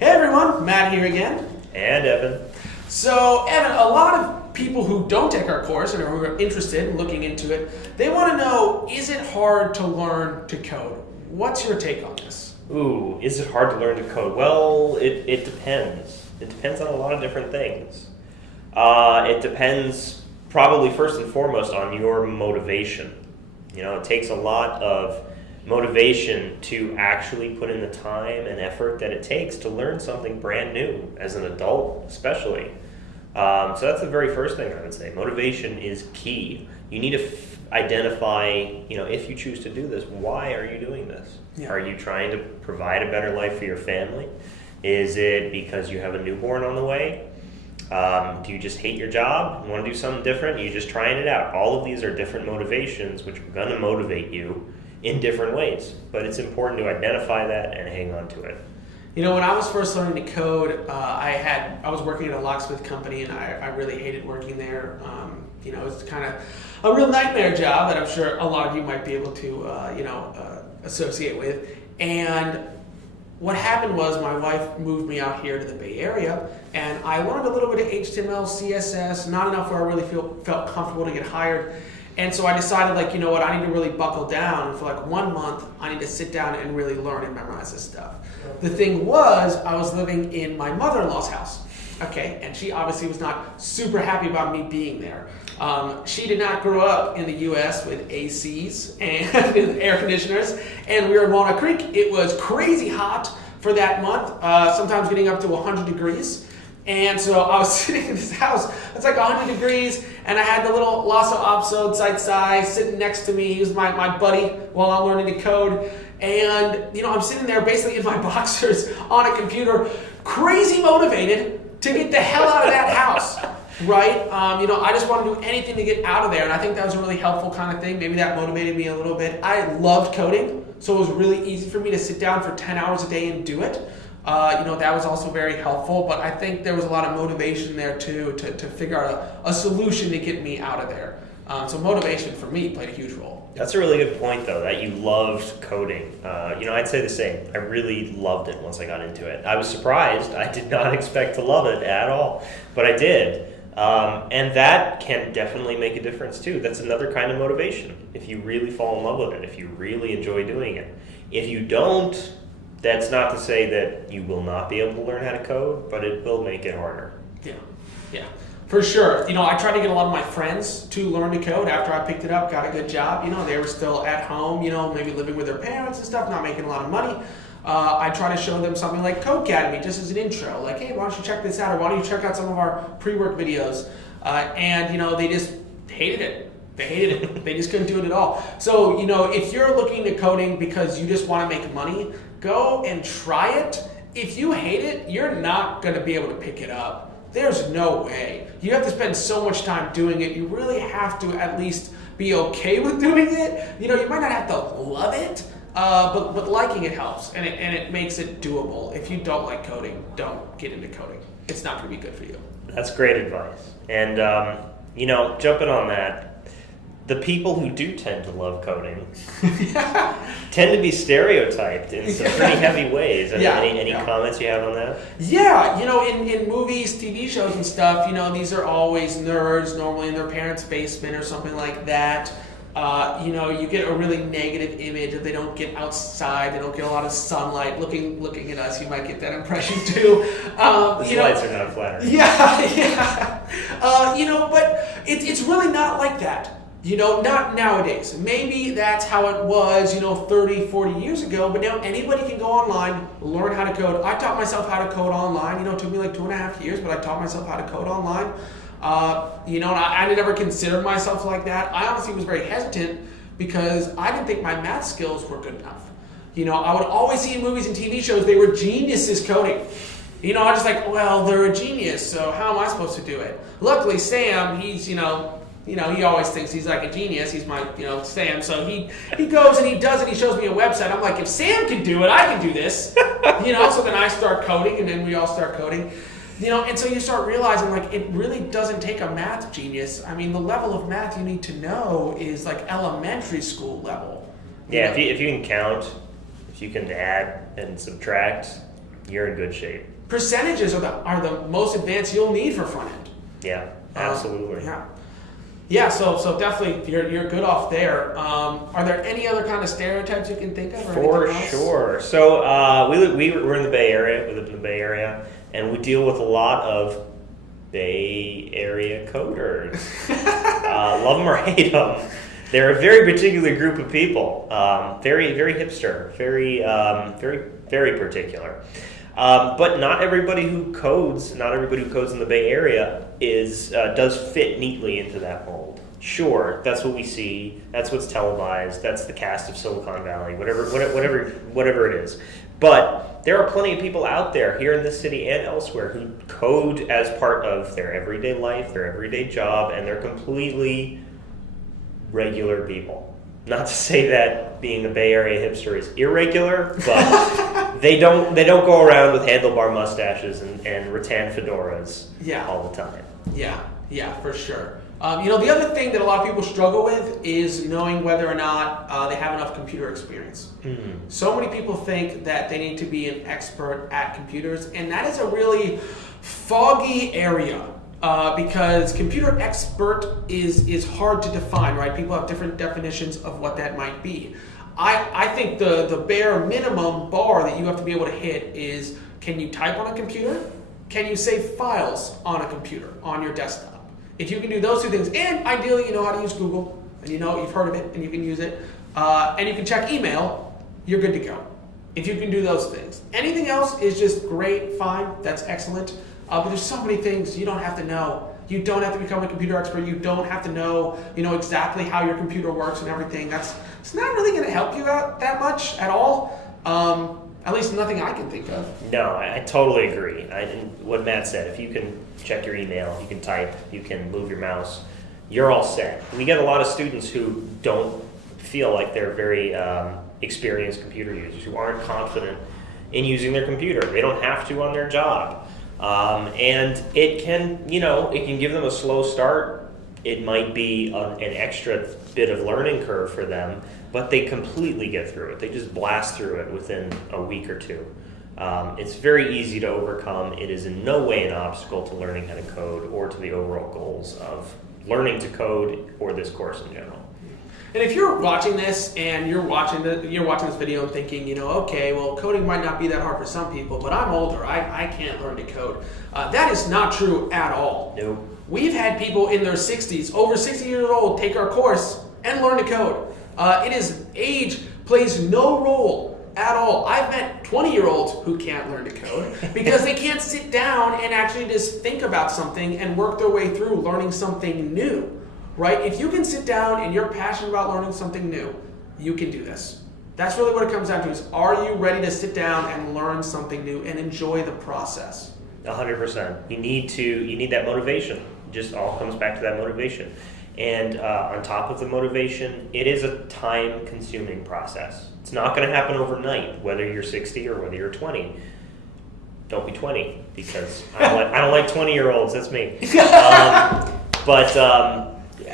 Hey everyone, Matt here again. And Evan. So Evan, a lot of people who don't take our course and who are interested in looking into it, they want to know, is it hard to learn to code? What's your take on this? Ooh, is it hard to learn to code? Well, it depends. It depends on a lot of different things. It depends probably first and foremost on your motivation. It takes a lot of motivation to actually put in the time and effort that it takes to learn something brand new as an adult, especially. So that's the very first thing I would say. Motivation is key. You need to identify, if you choose to do this, why are you doing this? Yeah. Are you trying to provide a better life for your family? Is it because you have a newborn on the way? Do you just hate your job and want to do something different? You're just trying it out. All of these are different motivations which are going to motivate you in different ways. But it's important to identify that and hang on to it. When I was first learning to code, I was working at a locksmith company, and I really hated working there. It was kind of a real nightmare job that I'm sure a lot of you might be able to, associate with. And what happened was my wife moved me out here to the Bay Area, and I learned a little bit of HTML, CSS, not enough where I really felt comfortable to get hired. And so I decided, I need to really buckle down. And for 1 month, I need to sit down and really learn and memorize this stuff. The thing was, I was living in my mother-in-law's house, okay? And she obviously was not super happy about me being there. She did not grow up in the U.S. with ACs and air conditioners, and we were in Walnut Creek. It was crazy hot for that month, sometimes getting up to 100 degrees. And so I was sitting in this house, it's 100 degrees, and I had the little Lasso Opsode Site Size sitting next to me. He was my buddy while I'm learning to code. And, I'm sitting there basically in my boxers on a computer, crazy motivated to get the hell out of that house, right? I just wanted to do anything to get out of there, and I think that was a really helpful kind of thing. Maybe that motivated me a little bit. I loved coding, so it was really easy for me to sit down for 10 hours a day and do it. That was also very helpful, but I think there was a lot of motivation there too to figure out a solution to get me out of there. So motivation for me played a huge role. That's a really good point, though, that you loved coding. I'd say the same. I really loved it once I got into it. I was surprised. I did not expect to love it at all, but I did. And that can definitely make a difference, too. That's another kind of motivation, if you really fall in love with it, if you really enjoy doing it. If you don't, that's not to say that you will not be able to learn how to code, but it will make it harder. Yeah, for sure. I tried to get a lot of my friends to learn to code after I picked it up, got a good job. They were still at home, maybe living with their parents and stuff, not making a lot of money. I try to show them something like Codecademy just as an intro. Like, hey, why don't you check this out? Or why don't you check out some of our pre-work videos? And they just hated it. They hated it. They just couldn't do it at all. So, if you're looking to coding because you just want to make money, go and try it. If you hate it, you're not going to be able to pick it up. There's no way. You have to spend so much time doing it. You really have to at least be okay with doing it. You might not have to love it, but liking it helps, and it makes it doable. If you don't like coding, don't get into coding. It's not going to be good for you. That's great advice. And, jumping on that, the people who do tend to love coding tend to be stereotyped in some pretty heavy ways. Any comments you have on that? Yeah, in movies, TV shows and stuff, these are always nerds, normally in their parents' basement or something like that. You get a really negative image if they don't get outside, they don't get a lot of sunlight. Looking at us, you might get that impression too. The slides are not flattering. Yeah. But it's really not like that. Not nowadays. Maybe that's how it was, 30, 40 years ago, but now anybody can go online, learn how to code. I taught myself how to code online. It took me 2.5 years, but I taught myself how to code online. And I never considered myself like that. I honestly was very hesitant because I didn't think my math skills were good enough. I would always see in movies and TV shows they were geniuses coding. I was just well, they're a genius, so how am I supposed to do it? Luckily, Sam, he's, he always thinks he's like a genius. He's my, Sam. So he goes and he does it. He shows me a website. I'm like, if Sam can do it, I can do this. So then I start coding, and then we all start coding. And so you start realizing, it really doesn't take a math genius. I mean, the level of math you need to know is elementary school level. Yeah, if you can count, if you can add and subtract, you're in good shape. Percentages are the most advanced you'll need for front end. Yeah, absolutely. Yeah, so definitely you're good off there. Are there any other kind of stereotypes you can think of? For sure. So we're in the Bay Area. We live in the Bay Area, and we deal with a lot of Bay Area coders. Love them or hate them. They're a very particular group of people. Very, very hipster. Very, very particular. But not everybody who codes in the Bay Area does fit neatly into that mold. Sure, that's what we see. That's what's televised. That's the cast of Silicon Valley. Whatever it is. But there are plenty of people out there here in this city and elsewhere who code as part of their everyday life, their everyday job, and they're completely regular people. Not to say that being a Bay Area hipster is irregular, but they don't go around with handlebar mustaches and rattan fedoras all the time. Yeah, for sure. The other thing that a lot of people struggle with is knowing whether or not they have enough computer experience. Mm-hmm. So many people think that they need to be an expert at computers, and that is a really foggy area. Because computer expert is hard to define, right? People have different definitions of what that might be. I think the bare minimum bar that you have to be able to hit is, can you type on a computer? Can you save files on a computer, on your desktop? If you can do those two things, and ideally you know how to use Google, and you've heard of it, and you can use it, and you can check email, you're good to go. If you can do those things. Anything else is just great, fine, that's excellent. But there's so many things you don't have to know. You don't have to become a computer expert. You don't have to know, exactly how your computer works and everything. It's not really going to help you out that much at all. At least nothing I can think of. No, I totally agree. What Matt said, if you can check your email, you can type, you can move your mouse, you're all set. We get a lot of students who don't feel like they're very experienced computer users, who aren't confident in using their computer. They don't have to on their job. And it can give them a slow start. It might be an extra bit of learning curve for them, but they completely get through it. They just blast through it within a week or two. It's very easy to overcome. It is in no way an obstacle to learning how to code or to the overall goals of learning to code or this course in general. And if you're watching this and you're watching this video and thinking, okay, well, coding might not be that hard for some people, but I'm older, I can't learn to code. That is not true at all. Nope. We've had people in their 60s, over 60 years old, take our course and learn to code. Age plays no role at all. I've met 20-year-olds who can't learn to code because they can't sit down and actually just think about something and work their way through learning something new. Right? If you can sit down and you're passionate about learning something new, you can do this. That's really what it comes down to is, are you ready to sit down and learn something new and enjoy the process? 100%. You need that motivation. It just all comes back to that motivation. And on top of the motivation, it is a time-consuming process. It's not going to happen overnight, whether you're 60 or whether you're 20. Don't be 20, because I don't like 20-year-olds. That's me.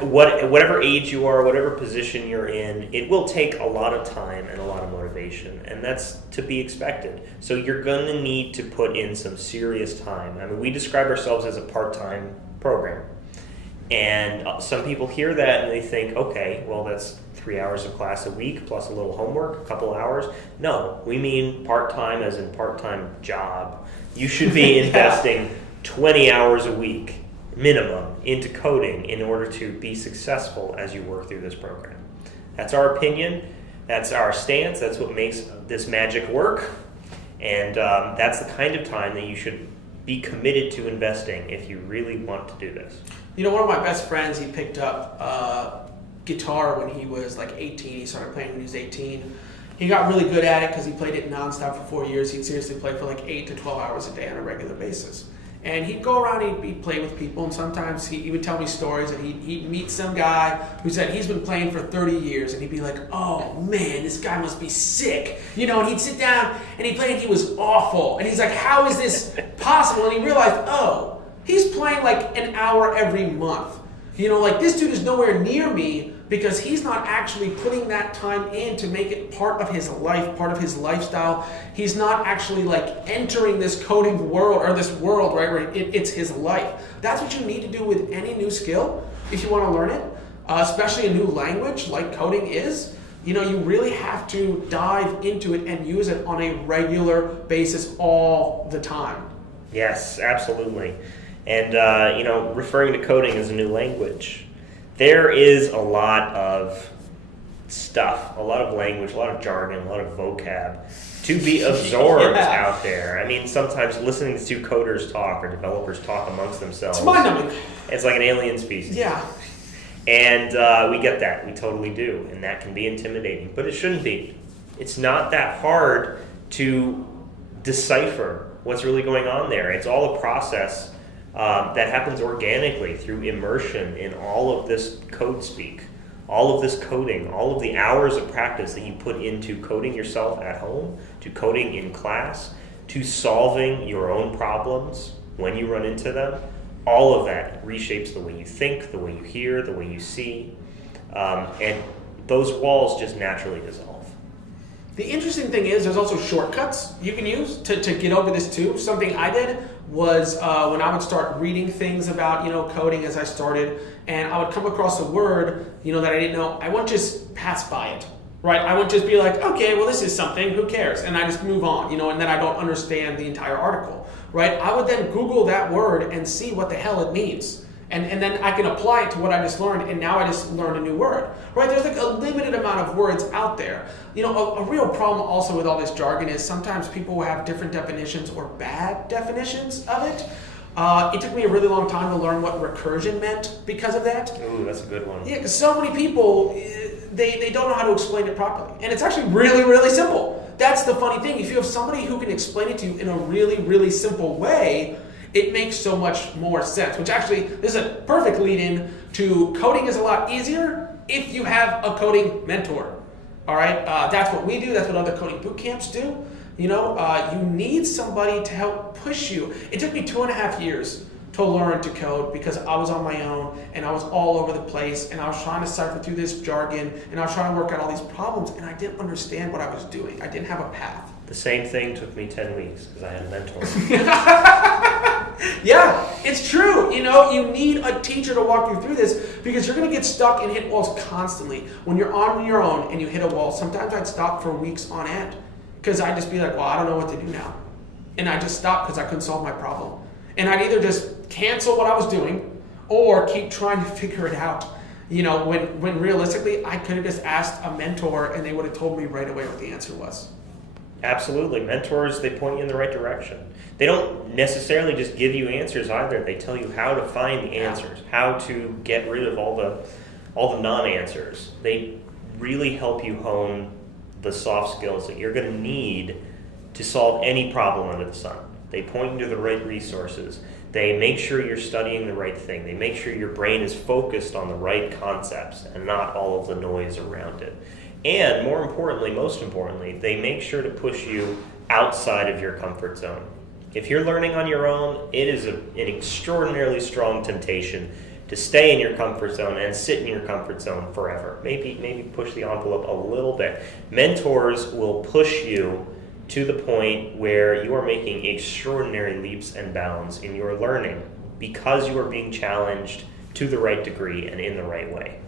Whatever age you are, whatever position you're in, it will take a lot of time and a lot of motivation, and that's to be expected. So you're going to need to put in some serious time. I mean, we describe ourselves as a part-time program, and some people hear that and they think, okay, well, that's 3 hours of class a week plus a little homework, a couple hours. No, we mean part-time as in part-time job. You should be investing 20 hours a week minimum into coding in order to be successful as you work through this program. That's our opinion, that's our stance, that's what makes this magic work, and that's the kind of time that you should be committed to investing if you really want to do this. One of my best friends, he picked up guitar when he was like 18. He started playing when he was 18. He got really good at it because he played it nonstop for 4 years. He'd seriously play for like 8 to 12 hours a day on a regular basis. And he'd go around, he'd play with people, and sometimes he would tell me stories, and he'd meet some guy who said he's been playing for 30 years, and he'd be like, oh man, this guy must be sick. And he'd sit down, and he'd play, and he was awful. And he's like, how is this possible? And he realized, oh, he's playing like an hour every month. This dude is nowhere near me because he's not actually putting that time in to make it part of his life, part of his lifestyle. He's not actually like entering this coding world or this world, right, where it's his life. That's what you need to do with any new skill if you want to learn it, especially a new language like coding is. You know, you really have to dive into it and use it on a regular basis all the time. Yes, absolutely. And, referring to coding as a new language, there is a lot of stuff, a lot of language, a lot of jargon, a lot of vocab to be absorbed out there. I mean, sometimes listening to coders talk or developers talk amongst themselves. It's mind-numbing. It's like an alien species. Yeah. And we get that. We totally do. And that can be intimidating. But it shouldn't be. It's not that hard to decipher what's really going on there. It's all a process that happens organically through immersion in all of this code speak, all of this coding, all of the hours of practice that you put into coding yourself at home, to coding in class, to solving your own problems when you run into them. All of that reshapes the way you think, the way you hear, the way you see, and those walls just naturally dissolve. The interesting thing is there's also shortcuts you can use to get over this too. Something I did was when I would start reading things about, coding as I started, and I would come across a word, that I didn't know, I wouldn't just pass by it, right? I wouldn't just be like, okay, well, this is something, who cares? And I just move on, and then I don't understand the entire article, right? I would then Google that word and see what the hell it means. And then I can apply it to what I just learned, and now I just learned a new word, right? There's like a limited amount of words out there. A real problem also with all this jargon is sometimes people will have different definitions or bad definitions of it. It took me a really long time to learn what recursion meant because of that. Ooh, that's a good one. Yeah, because so many people, they don't know how to explain it properly. And it's actually really, really simple. That's the funny thing. If you have somebody who can explain it to you in a really, really simple way, it makes so much more sense, which actually this is a perfect lead-in to coding is a lot easier if you have a coding mentor. All right, that's what we do. That's what other coding boot camps do. You need somebody to help push you. It took me 2.5 years to learn to code because I was on my own and I was all over the place and I was trying to cipher through this jargon and I was trying to work out all these problems and I didn't understand what I was doing. I didn't have a path. The same thing took me 10 weeks because I had a mentor. Yeah, it's true. You need a teacher to walk you through this because you're going to get stuck and hit walls constantly. When you're on your own and you hit a wall, sometimes I'd stop for weeks on end because I'd just be like, well, I don't know what to do now. And I just stopped because I couldn't solve my problem. And I'd either just cancel what I was doing or keep trying to figure it out. When realistically, I could have just asked a mentor and they would have told me right away what the answer was. Absolutely. Mentors, they point you in the right direction. They don't necessarily just give you answers either. They tell you how to find the answers, how to get rid of all the non-answers. They really help you hone the soft skills that you're going to need to solve any problem under the sun. They point you to the right resources. They make sure you're studying the right thing. They make sure your brain is focused on the right concepts and not all of the noise around it. And most importantly, they make sure to push you outside of your comfort zone. If you're learning on your own, it is an extraordinarily strong temptation to stay in your comfort zone and sit in your comfort zone forever. Maybe push the envelope a little bit. Mentors will push you to the point where you are making extraordinary leaps and bounds in your learning because you are being challenged to the right degree and in the right way.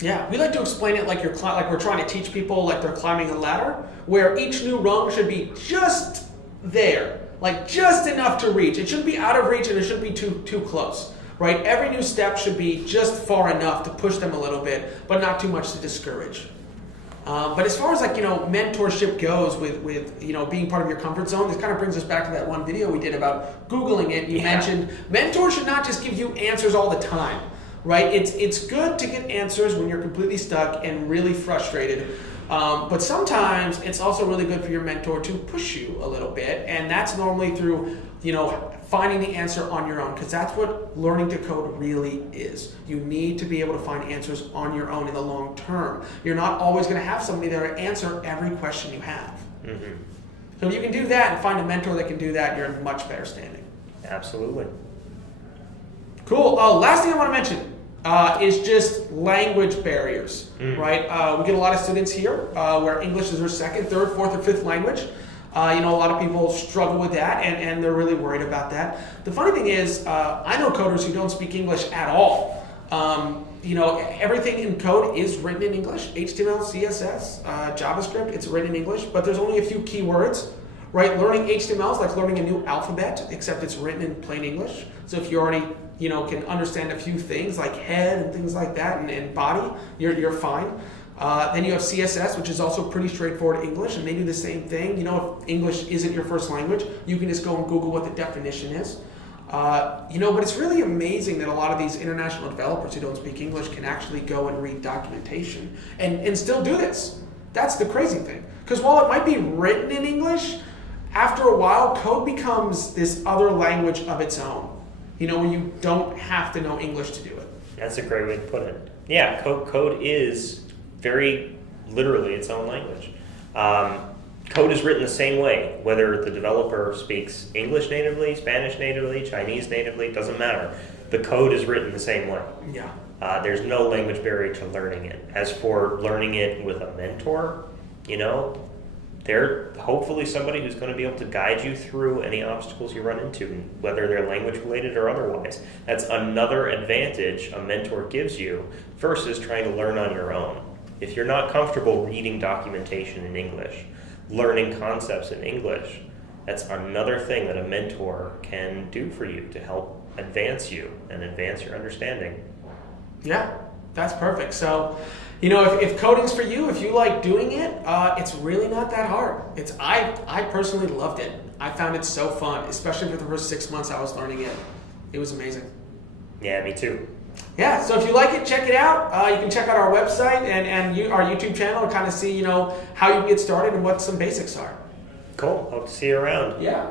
Yeah, we like to explain it like we're trying to teach people like they're climbing a ladder, where each new rung should be just there, like just enough to reach. It shouldn't be out of reach and it shouldn't be too close, right? Every new step should be just far enough to push them a little bit, but not too much to discourage. But as far as mentorship goes with being part of your comfort zone, this kind of brings us back to that one video we did about Googling it. You mentioned mentors should not just give you answers all the time. Right? It's good to get answers when you're completely stuck and really frustrated. But sometimes it's also really good for your mentor to push you a little bit. And that's normally through, finding the answer on your own. Because that's what learning to code really is. You need to be able to find answers on your own in the long term. You're not always going to have somebody there to answer every question you have. Mm-hmm. So if you can do that and find a mentor that can do that, you're in much better standing. Absolutely. Cool. Last thing I want to mention. is just language barriers, right? We get a lot of students here where English is their second, third, fourth, or fifth language. A lot of people struggle with that, and they're really worried about that. The funny thing is, I know coders who don't speak English at all. Everything in code is written in English. HTML, CSS, JavaScript, it's written in English, but there's only a few keywords, right? Learning HTML is like learning a new alphabet, except it's written in plain English. So if you already, can understand a few things like head and things like that and body, you're fine. Then you have CSS, which is also pretty straightforward English, and they do the same thing. If English isn't your first language, you can just go and Google what the definition is. But it's really amazing that a lot of these international developers who don't speak English can actually go and read documentation and still do this. That's the crazy thing. Because while it might be written in English, after a while, code becomes this other language of its own, where you don't have to know English to do it. That's a great way to put it. Yeah, code is very literally its own language. Code is written the same way, whether the developer speaks English natively, Spanish natively, Chinese natively, doesn't matter. The code is written the same way. Yeah. There's no language barrier to learning it. As for learning it with a mentor, they're hopefully somebody who's going to be able to guide you through any obstacles you run into, whether they're language related or otherwise. That's another advantage a mentor gives you versus trying to learn on your own. If you're not comfortable reading documentation in English, learning concepts in English, that's another thing that a mentor can do for you to help advance you and advance your understanding. Yeah, that's perfect. So, if coding's for you, if you like doing it, it's really not that hard. I personally loved it. I found it so fun, especially for the first 6 months I was learning it. It was amazing. Yeah, me too. Yeah, so if you like it, check it out. You can check out our website and our YouTube channel and kind of see, how you can get started and what some basics are. Cool. Hope to see you around. Yeah.